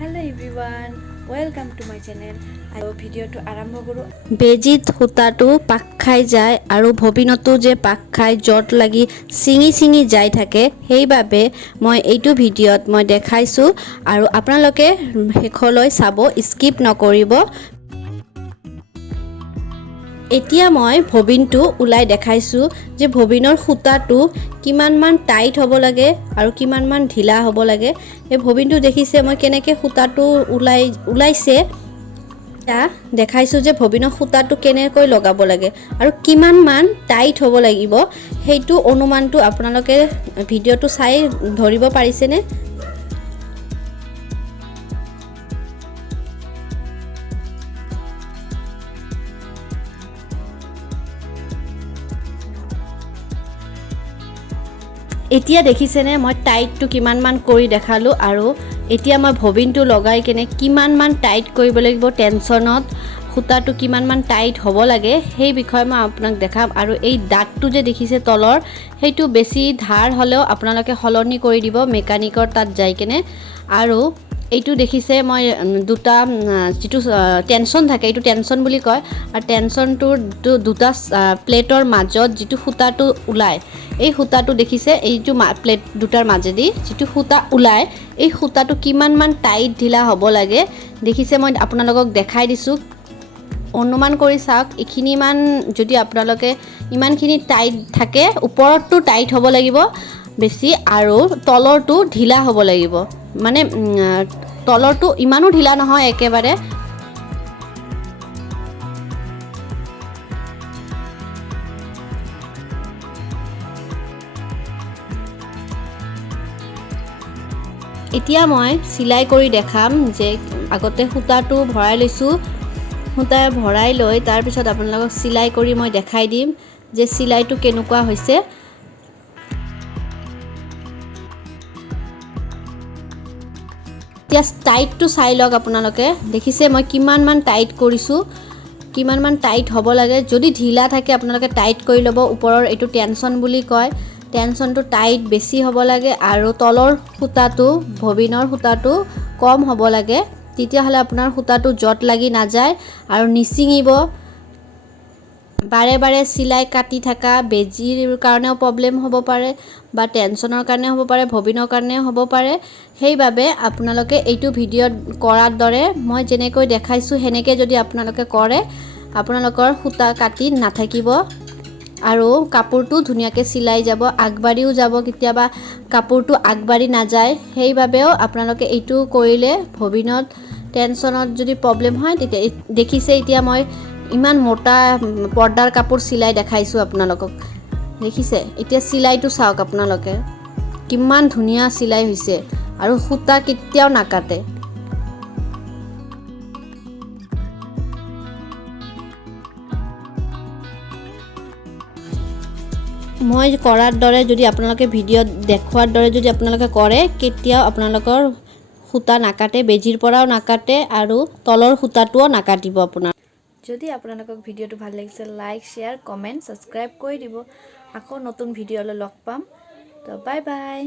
Hello everyone, welcome to my channel. I will video to আৰম্ভ কৰো। বেজিত সূতাটো পাক খাই যায় আৰু ভবিনতো যে পাক খাই জট লাগি চিঙি যাই থাকে সেইবাবে মই এইটো ভিডিঅ'ত মই দেখাইছো আৰু আপোনালোকে শেষলৈ চাব স্কিপ নকৰিব। এতিয়া মই ভবিনটো উলাই দেখাইছো যে ভবিনৰ সূতাটো কিমানমান টাইট হ'ব লাগে আৰু কিমানমান ঢিলা হ'ব লাগে। এই ভবিনটো দেখিছে মই কেনেকৈ সূতাটো উলাইছে দেখাইছো যে ভবিনৰ সূতাটো কেনেকৈ লগাব লাগে আৰু কিমানমান টাইট হ'ব লাগিব সেইটো অনুমানটো আপোনালোকে ভিডিঅ'টো চাই ধৰিব পাৰিছেনে? এতিয়া দেখিছেনে মই টাইটটো কিমানমান কৰি দেখালো আৰু এতিয়া মই ভবিনটো লগাই কেনে কিমানমান টাইট কৰিব লাগিব টেনচনত সূতাটো কিমানমান টাইট হ'ব লাগে সেই বিষয়ে মই আপোনাক দেখাম আৰু এই দাগটো যে দেখিছে তলৰ সেইটো বেছি ধাৰ হ'লেও আপোনালোকে সলনি কৰি দিব মেকানিকৰ তাত যাই কেনে। আৰু এইটো দেখিছে মই দুটা যেটো টেনশন থাকে এইটো টেনশন বুলি কয় আৰু টেনশনটোৰ দুটা প্লেটৰ মাজত যেটো সূতাটো উলায় এই সূতাটো দেখিছে এইটো প্লেট দুটাৰ মাজেদি যেটো সূতা উলায় এই সূতাটো কিমানমান টাইট ঢিলা হ'ব লাগে দেখিছে মই আপোনালোকক দেখাই দিছো। অনুমান কৰি চাওক এখিনিমান যদি আপোনালোকে ইমানখিনি টাইট থাকে ওপৰটো টাইট হ'ব লাগিব বেছি আৰু তলৰটো ঢিলা হ'ব লাগিব মানে তলৰটো ইমানো ঢিলা নহয় একেবাৰে। এতিয়া মই সিলাই কৰি দেখাম যে আগতে সূতাটো ভৰাই লৈছো সূতা ভৰাই লৈ তাৰ পিছত আপোনালোকক সিলাই কৰি মই দেখাই দিম যে সিলাইটো কেনেকুৱা হৈছে। এতিয়া টাইটটো চাই লওক আপোনালোকে দেখিছে মই কিমানমান টাইট কৰিছো কিমানমান টাইট হ'ব লাগে যদি ঢিলা থাকে আপোনালোকে টাইট কৰি ল'ব ওপৰৰ এইটো টেনশন বুলি কয় টেনশনটো টাইট বেছি হ'ব লাগে আৰু তলৰ সূতাটো ভবিনৰ সূতাটো কম হ'ব লাগে তেতিয়া হলে আপোনাৰ সূতাটো জট লাগি না যায় আৰু নিচিঙিব। বাৰে বাৰে সিলাই কাটি থাকা বেজিৰ কাৰণেও প্ৰবলেম হ'ব পাৰে বা টেনশনৰ কাৰণে হ'ব পাৰে ভবিনৰ কাৰণে হ'ব পাৰে সেইবাবে আপোনালোকে এইটো ভিডিঅ'ত কৰাৰ দৰে মই যেনেকৈ দেখাইছো হেনেকৈ যদি আপোনালোকে কৰে আপোনালোকৰ সূতা কাটি নাথাকিব আৰু কাপোৰটো ধুনীয়াকৈ সিলাই যাব আগবাঢ়িও যাব কেতিয়াবা কাপোৰটো আগবাঢ়ি না যায় সেইবাবেও আপোনালোকে এইটো কৰিলে ভবিনত টেনশনত যদি প্ৰবলেম হয় তেতিয়া দেখিছে এতিয়া মই ইমান মোটা পৰ্দাৰ কাপোৰ সিলাই দেখাইছো আপোনালোকক দেখিছে এতিয়া সিলাইটো চাওক আপোনালোকে কিমান ধুনীয়া সিলাই হৈছে আৰু সূতা কেতিয়াও নাকাটে। মই কৰাৰ দৰে যদি আপোনালোকে ভিডিঅ'ত দেখুৱাৰ দৰে যদি আপোনালোকে কৰে কেতিয়াও আপোনালোকৰ সূতা নাকাটে বেজিৰ পৰাও নাকাটে আৰু তলৰ সূতাটোও নাকাটিব আপোনাৰ। যদি আপোনালোকক ভিডিঅ'টো ভাল লাগিছে লাইক শেয়াৰ কমেন্ট সাবস্ক্ৰাইব কৰি দিব। আকৌ নতুন ভিডিঅ'লৈ লগ পাম তো বাই বাই।